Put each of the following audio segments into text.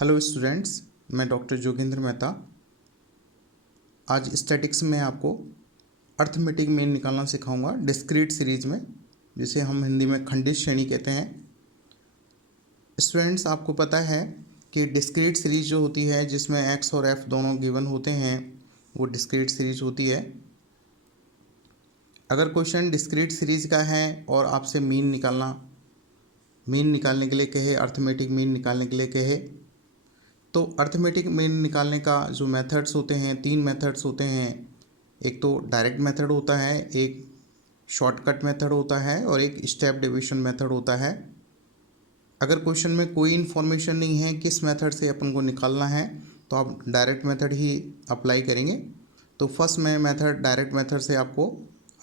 Hello students, मैं doctor Jogendra Mehta. आज statics में आपको अर्थमेटिक मीन निकालना सिखाऊंगा डिस्क्रीट सीरीज में, जिसे हम हिंदी में खंडित श्रेणी कहते हैं। स्टूडेंट्स, आपको पता है कि डिस्क्रीट सीरीज जो होती है जिसमें एक्स और एफ दोनों गिवन होते हैं, वो डिस्क्रीट सीरीज होती है। अगर क्वेश्चन डिस्क्रीट सीरीज का है और आपसे मीन निकालने के लिए कहे, अर्थमेटिक मीन निकालने के लिए कहे, तो अर्थमेटिक मीन निकालने का जो मेथड्स होते हैं, 3 मेथड्स होते हैं। एक तो डायरेक्ट मेथड होता है, एक शॉर्टकट मेथड होता है और एक स्टेप डिवीजन मेथड होता है। अगर क्वेश्चन में कोई इन्फॉर्मेशन नहीं है किस मेथड से अपन को निकालना है, तो आप डायरेक्ट मेथड ही अप्लाई करेंगे। तो फर्स्ट मैं मेथड डायरेक्ट मेथड से आपको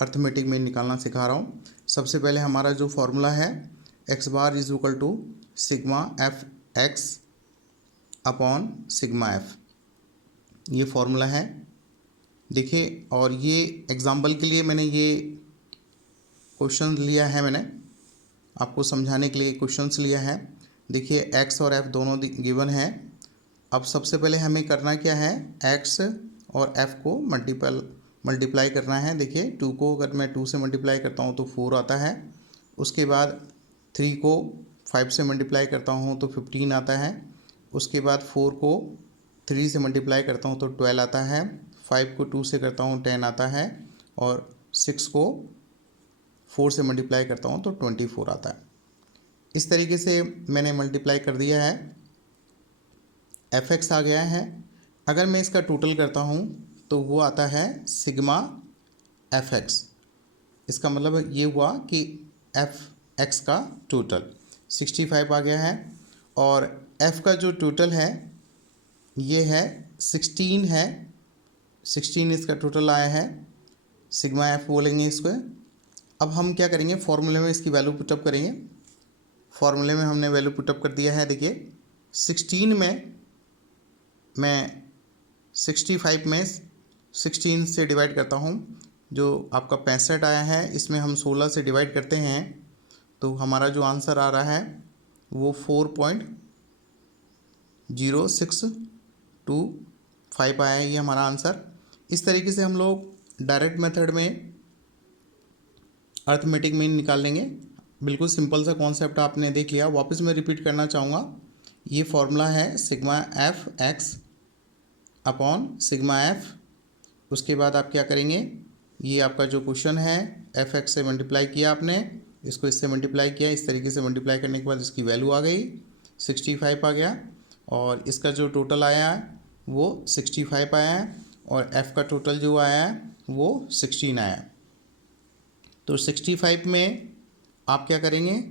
अर्थमेटिक मीन निकालना सिखा रहा हूँ। सबसे पहले हमारा जो फॉर्मूला है, x bar is equal to sigma F X upon sigma F, ये फॉर्मूला है। देखिए, और ये एग्जाम्पल के लिए मैंने ये क्वेश्चन लिया है, मैंने आपको समझाने के लिए क्वेश्चंस लिया है। देखिए, एक्स और एफ दोनों गिवन है। अब सबसे पहले हमें करना क्या है, एक्स और एफ को मल्टीप्लाई करना है। देखिए, 2 को अगर मैं 2 से मल्टीप्लाई करता हूँ तो 4 आता है। उसके बाद 3 को 5 से मल्टीप्लाई करता हूँ तो 15 आता है। उसके बाद 4 को 3 से मल्टीप्लाई करता हूँ तो 12 आता है। 5 को 2 से करता हूँ 10 आता है। और 6 को 4 से मल्टीप्लाई करता हूँ तो 24 आता है। इस तरीके से मैंने मल्टीप्लाई कर दिया है, एफ एक्स आ गया है। अगर मैं इसका टोटल करता हूँ तो वो आता है सिग्मा एफ एक्स। इसका मतलब ये हुआ कि एफ एक्स का टोटल 65 आ गया है, और एफ का जो टोटल है ये है 16 है। 16 इसका टोटल आया है, सिग्मा एफ बोलेंगे इसको। अब हम क्या करेंगे, फॉर्मूले में इसकी वैल्यू पुटअप करेंगे। फॉर्मूले में हमने वैल्यू पुटअप कर दिया है। देखिए, 16 में मैं 65 में 16 से डिवाइड करता हूँ, जो आपका 65 आया है, इसमें हम 16 से डिवाइड करते हैं तो हमारा जो आंसर आ रहा है वो 4.0625 आया है, ये हमारा आंसर। इस तरीके से हम लोग डायरेक्ट मेथड में अर्थमेटिक मीन निकाल लेंगे। बिल्कुल सिंपल सा कॉन्सेप्ट आपने देख लिया। वापस मैं रिपीट करना चाहूँगा, ये फॉर्मूला है sigma F X upon sigma F. उसके बाद आप क्या करेंगे, ये आपका जो क्वेश्चन है, एफ एक्स से मल्टीप्लाई किया आपने, इसको इससे मल्टीप्लाई किया, इस तरीके से मल्टीप्लाई करने के बाद इसकी वैल्यू आ गई 65 आ गया, और इसका जो टोटल आया है वो 65 आया है, और एफ़ का टोटल जो आया है वो 16 आया। तो 65 में आप क्या करेंगे,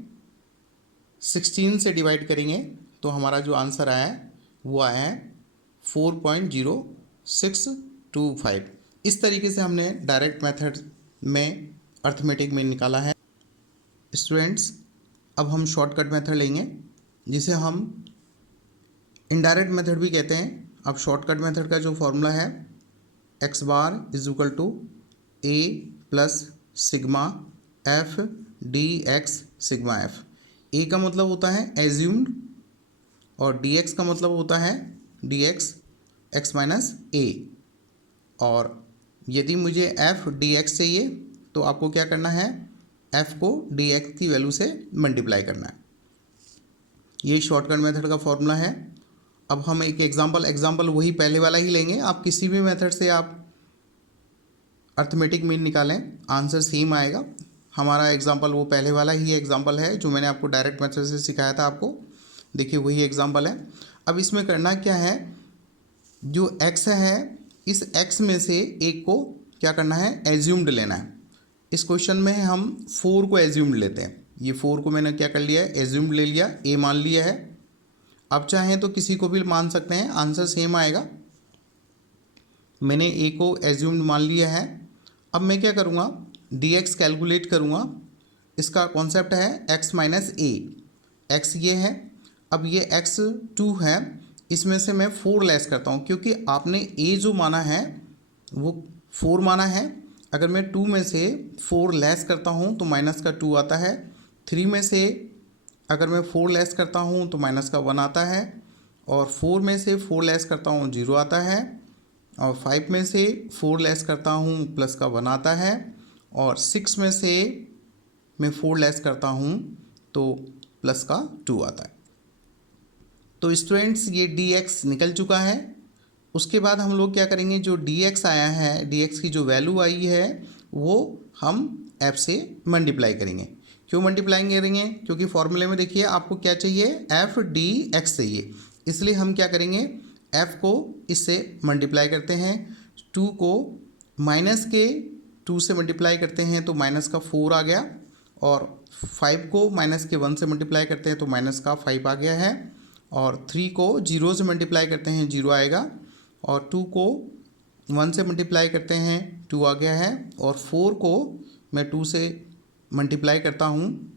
16 से डिवाइड करेंगे तो हमारा जो आंसर आया है वो आया है 4.0625। इस तरीके से हमने डायरेक्ट मेथड में अर्थमेटिक मीन निकाला है। स्टूडेंट्स, अब हम शॉर्टकट मेथड लेंगे, जिसे हम इनडायरेक्ट मेथड भी कहते हैं। अब शॉर्टकट मेथड का जो फॉर्मूला है, x bar is equal to a plus sigma f d x sigma f. A का मतलब होता है एज्यूम्ड, और डी एक्स का मतलब होता है डी एक्स एक्स माइनस ए। और यदि मुझे एफ डी एक्स चाहिए तो आपको क्या करना है, एफ को डी एक्स की वैल्यू से मल्टीप्लाई करना है। ये शॉर्टकट मेथड का फॉर्मूला है। अब हम एक एग्जांपल वही पहले वाला ही लेंगे। आप किसी भी मेथड से आप अर्थमेटिक मीन निकालें, आंसर सेम आएगा। हमारा एग्जांपल वो पहले वाला ही एग्जांपल है जो मैंने आपको डायरेक्ट मेथड से सिखाया था आपको। देखिए, वही एग्जांपल है। अब इसमें करना क्या है, जो x है, इस x में से एक को क्या करना है, एज्यूम्ड लेना है। इस क्वेश्चन में हम 4 को एज्यूम्ड लेते हैं। ये 4 को मैंने क्या कर लिया है, एज्यूम्ड ले लिया, a मान लिया है। अब चाहें तो किसी को भी मान सकते हैं, आंसर सेम आएगा। मैंने a को एज्यूम्ड मान लिया है। अब मैं क्या करूँगा, dx कैलकुलेट करूँगा। इसका कॉन्सेप्ट है x माइनस ए। x ये है, अब ये x 2 है, इसमें से मैं 4 लेस करता हूँ, क्योंकि आपने a जो माना है वो 4 माना है। अगर मैं 2 में से 4 लेस करता हूँ तो माइनस का 2 आता है। 3 में से अगर मैं 4 लेस करता हूँ तो माइनस का 1 आता है। और 4 में से 4 लेस करता हूँ 0 आता है, और 5 में से 4 लेस करता हूँ प्लस का 1 आता है, और 6 में से मैं 4 लेस करता हूँ तो प्लस का 2 आता है। तो स्टूडेंट्स ये dx निकल चुका है। उसके बाद हम लोग क्या करेंगे, जो dx आया है, dx की जो वैल्यू आई है वो हम f से मल्टीप्लाई करेंगे। क्यों मल्टीप्लाई करेंगे, क्योंकि फॉर्मूले में देखिए आपको क्या चाहिए, f dx चाहिए, इसलिए हम क्या करेंगे, f को इससे मल्टीप्लाई करते हैं, 2 को माइनस के 2 से मल्टीप्लाई करते हैं तो माइनस का 4 आ गया, और 5 को माइनस के 1 से मल्टीप्लाई करते हैं तो माइनस का 5 आ गया है, और 3 को 0 से मल्टीप्लाई करते हैं 0 आएगा, और 2 को 1 से मल्टीप्लाई करते हैं 2 आ गया है, और 4 को मैं 2 से मल्टीप्लाई करता हूँ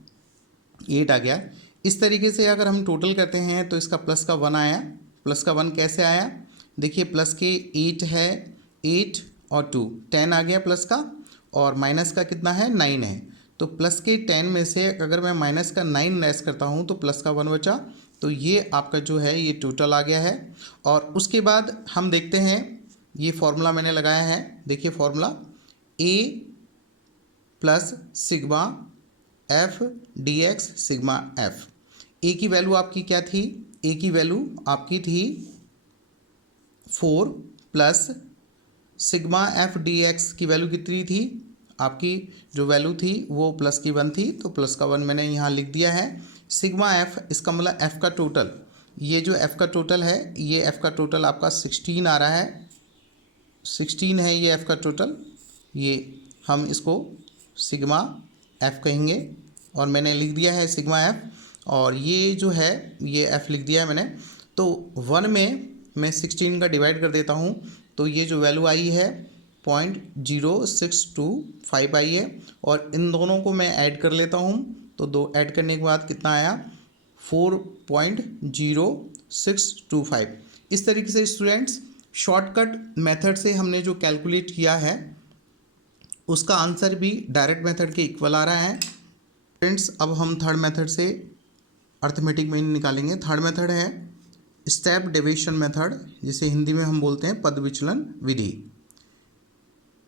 8 आ गया। इस तरीके से अगर हम टोटल करते हैं तो इसका प्लस का 1 आया। प्लस का 1 कैसे आया, देखिए प्लस के 8 है, 8 और 2 10 आ गया प्लस का, और माइनस का कितना है 9 है। तो प्लस के 10 में से अगर मैं माइनस का 9 लेस करता हूँ तो प्लस का 1 बचा, तो ये आपका जो है ये टोटल आ गया है। और उसके बाद हम देखते हैं, ये फॉर्मूला मैंने लगाया है, देखिए formula a plus sigma f dx sigma f। a की वैल्यू आपकी क्या थी, a की वैल्यू आपकी थी 4 प्लस सिग्मा f dx की वैल्यू कितनी थी, आपकी जो वैल्यू थी वो प्लस की 1 थी, तो प्लस का 1 मैंने यहाँ लिख दिया है। सिग्मा f इसका मतलब f का टोटल, ये जो f का टोटल है, ये f का टोटल आपका 16 आ रहा है, 16 है ये f का टोटल, ये हम इसको सिग्मा f कहेंगे, और मैंने लिख दिया है सिग्मा f, और ये जो है ये f लिख दिया है मैंने। तो 1 में मैं 16 का डिवाइड कर देता हूँ, तो ये जो वैल्यू आई है 0.0625 आई है, और इन दोनों को मैं ऐड कर लेता हूँ, तो दो ऐड करने के बाद कितना आया 4.0625। इस तरीके से स्टूडेंट्स शॉर्टकट मेथड से हमने जो कैलकुलेट किया है उसका आंसर भी डायरेक्ट मेथड के इक्वल आ रहा है। फ्रेंड्स अब हम थर्ड मेथड से अर्थमेटिक मीन निकालेंगे। थर्ड मेथड है स्टेप डेविएशन मेथड, जिसे हिंदी में हम बोलते हैं पद विचलन विधि।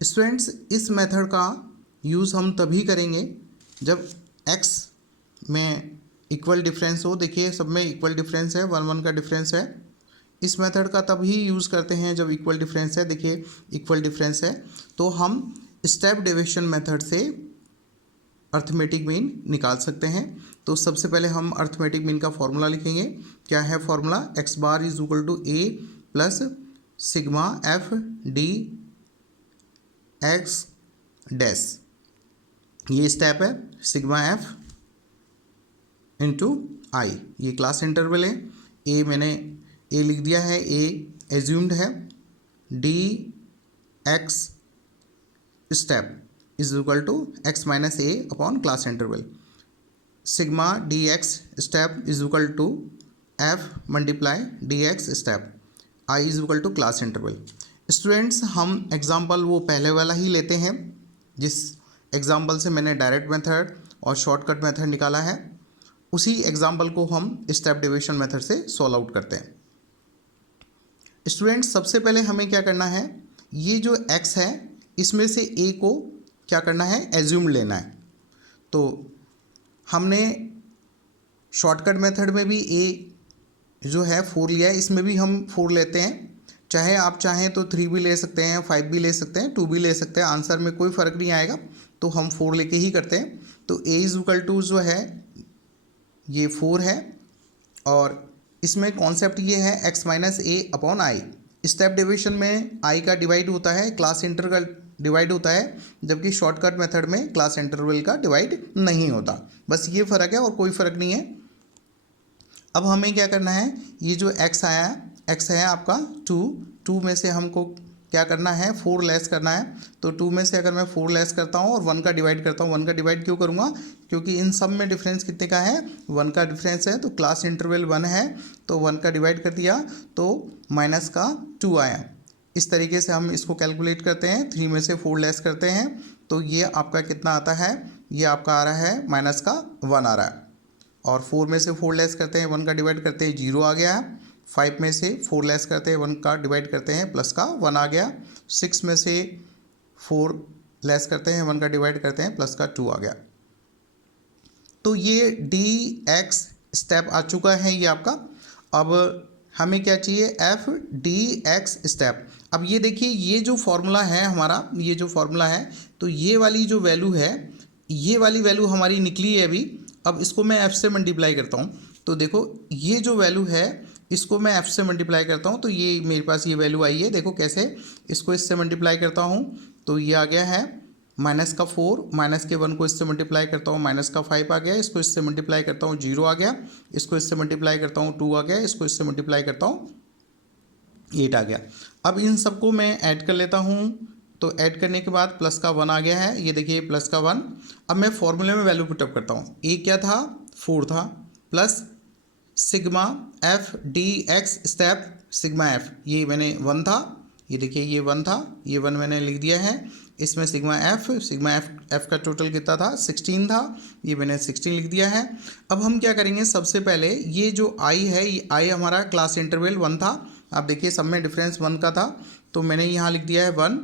स्टूडेंट्स इस मेथड का यूज़ हम तभी करेंगे जब x में इक्वल डिफरेंस हो। देखिए सब में इक्वल डिफरेंस है, 1 का डिफरेंस है। इस मेथड का तभी यूज़ करते हैं जब इक्वल डिफरेंस है। देखिए इक्वल डिफरेंस है तो हम स्टेप डेविएशन मेथड से अर्थमेटिक मीन निकाल सकते हैं। तो सबसे पहले हम अर्थमेटिक मीन का फॉर्मूला लिखेंगे। क्या है formula, x bar is equal to a plus sigma f d x dash, ये स्टेप है सिग्मा f इंटू आई, ये क्लास इंटरवल है। a मैंने a लिख दिया है, a एज्यूम्ड है, d x step is equal to x minus a upon class interval, sigma D X step is equal to f multiply D X step, i is equal to class interval. Students हम example वो पहले वाला ही लेते हैं जिस example से मैंने direct method और शॉर्टकट मेथड निकाला है, उसी एग्जाम्पल को हम स्टेप डेविएशन मेथड से सॉल्व आउट करते हैं। स्टूडेंट्स सबसे पहले हमें क्या करना है, ये जो x है इसमें से a को क्या करना है, एज्यूम लेना है। तो हमने शॉर्टकट मेथड में भी a जो है 4 लिया है, इसमें भी हम 4 लेते हैं। चाहे आप चाहें तो 3 भी ले सकते हैं, 5 भी ले सकते हैं, 2 भी ले सकते हैं, आंसर में कोई फ़र्क नहीं आएगा, तो हम 4 लेके ही करते हैं। तो a इज इक्वल टू जो है ये 4 है, और इसमें कॉन्सेप्ट ये है x minus a upon I. Step deviation में i का डिवाइड होता है, क्लास इंटरवल डिवाइड होता है, जबकि शॉर्टकट मेथड में क्लास इंटरवल का डिवाइड नहीं होता। बस ये फ़र्क है और कोई फ़र्क नहीं है। अब हमें क्या करना है, ये जो x आया, x है आपका 2 में से हमको क्या करना है, 4 लेस करना है। तो 2 में से अगर मैं 4 लेस करता हूँ और 1 का डिवाइड करता हूँ, 1 का डिवाइड क्यों करूँगा, क्योंकि इन सब में डिफरेंस कितने का है, 1 का डिफरेंस है, तो क्लास इंटरवल 1 है, तो 1 का डिवाइड कर दिया तो माइनस का 2 आया। इस तरीके से हम इसको कैलकुलेट करते हैं, 3 में से 4 लेस करते हैं तो ये आपका कितना आता है, ये आपका आ रहा है माइनस का 1 आ रहा है, और 4 में से 4 लेस करते हैं, 1 का डिवाइड करते हैं 0 आ गया है, 5 में से 4 लेस करते हैं 1 का डिवाइड करते हैं प्लस का 1 आ गया। 6 में से 4 लेस करते हैं 1 का डिवाइड करते हैं प्लस का 2 आ गया। तो ये dx स्टेप आ चुका है ये आपका। अब हमें क्या चाहिए, एफ डी एक्स स्टेप। अब ये देखिए ये जो फॉर्मूला है हमारा, ये जो फॉर्मूला है, तो ये वाली जो वैल्यू है, ये वाली वैल्यू हमारी निकली है अभी। अब इसको मैं एफ से मल्टीप्लाई करता हूँ, तो देखो ये जो वैल्यू है इसको मैं एफ से मल्टीप्लाई करता हूँ, तो ये मेरे पास ये वैल्यू आई है। देखो कैसे, इसको इससे मल्टीप्लाई करता हूँ तो ये आ गया है माइनस का 4, माइनस के 1 को इससे मल्टीप्लाई करता हूँ माइनस का 5 आ गया, इसको इससे मल्टीप्लाई करता हूँ 0 आ गया, इसको इससे मल्टीप्लाई करता हूँ 2 आ गया, इसको इससे मल्टीप्लाई करता हूँ 8 आ गया। अब इन सबको मैं ऐड कर लेता हूँ, तो ऐड करने के बाद प्लस का 1 आ गया है, ये देखिए प्लस का 1। अब मैं फॉर्मूले में वैल्यू पुटअप करता हूँ, ए क्या था 4 था, plus sigma f d X step sigma F, ये मैंने 1 था, ये देखिए ये 1 था, ये 1 मैंने लिख दिया है। इसमें सिग्मा एफ का टोटल कितना था 16 था, ये मैंने 16 लिख दिया है। अब हम क्या करेंगे, सबसे पहले ये जो आई है, ये आई हमारा क्लास इंटरवल 1 था। आप देखिए सब में डिफरेंस 1 का था, तो मैंने यहाँ लिख दिया है 1,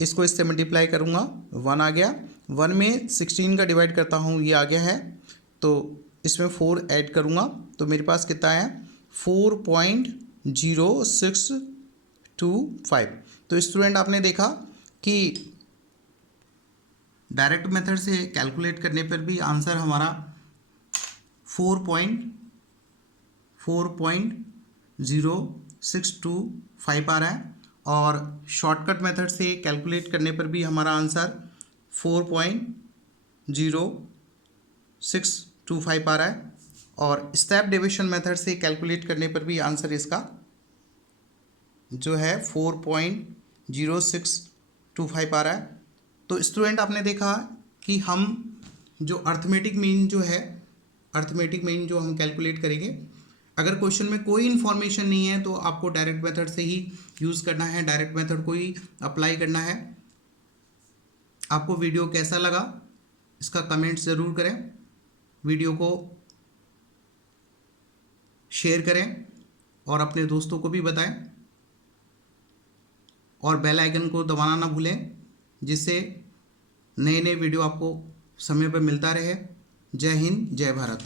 इसको इससे मल्टीप्लाई करूँगा 1 आ गया। 1 में 16 का डिवाइड करता हूँ, ये आ गया है, तो इसमें 4 ऐड करूँगा तो मेरे पास कितना है 4.0625। तो स्टूडेंट आपने देखा कि डायरेक्ट मेथड से कैलकुलेट करने पर भी आंसर हमारा 4.0625 आ रहा है, और शॉर्टकट मेथड से कैलकुलेट करने पर भी हमारा आंसर 4.0625 आ रहा है, और स्टेप डिविजन मेथड से कैलकुलेट करने पर भी आंसर इसका जो है 4.0625 आ रहा है। तो स्टूडेंट आपने देखा कि हम जो अर्थमेटिक मीन जो है, अर्थमेटिक मीन जो हम कैलकुलेट करेंगे, अगर क्वेश्चन में कोई इन्फॉर्मेशन नहीं है तो आपको डायरेक्ट मेथड से ही यूज़ करना है, डायरेक्ट मेथड को ही अप्लाई करना है। आपको वीडियो कैसा लगा इसका कमेंट्स ज़रूर करें, वीडियो को शेयर करें और अपने दोस्तों को भी बताएं, और बेल आइकन को दबाना ना भूलें, जिससे नए नए वीडियो आपको समय पर मिलता रहे। जय हिंद, जय भारत।